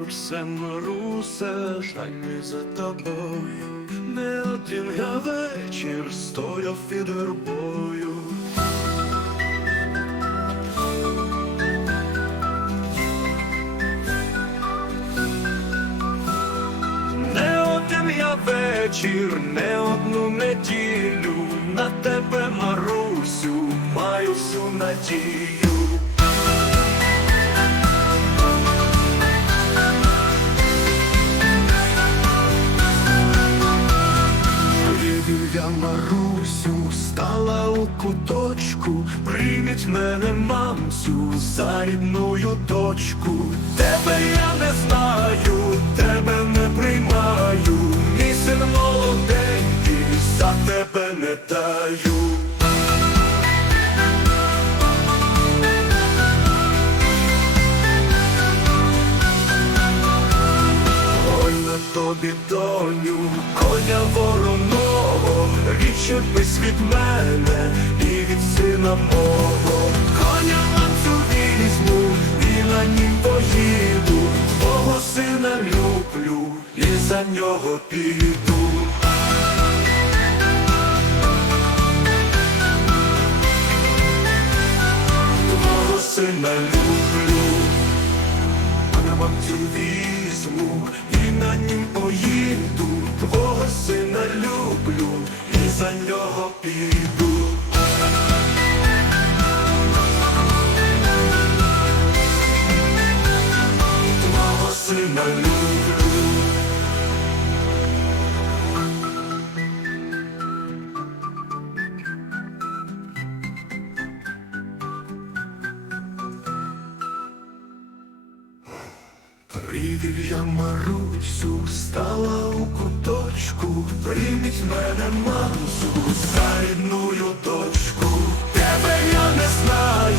Марусе, жаль не за тобою. Не один я вечір стояв під вербою. Я вечір, не одну неділю на тебе, Марусю, маю всю надію. У куточку, прийміть мене, мамцю, за рідною дочку. Тебе я не знаю, тебе не приймаю, мій син молоденький, за тебе не даю. Ой на тобі, доню, коня вороного, без від мене і від сина мого. Коня ланцю візьму, на нім поїду, Твого сина люблю, і за нього піду. Твого сина люблю. На мамцю візьму і на нім поїду, Привів я Марусю, стала у куточку, прийміть мене, мамцю, за рідную дочку. Тебе я не знаю,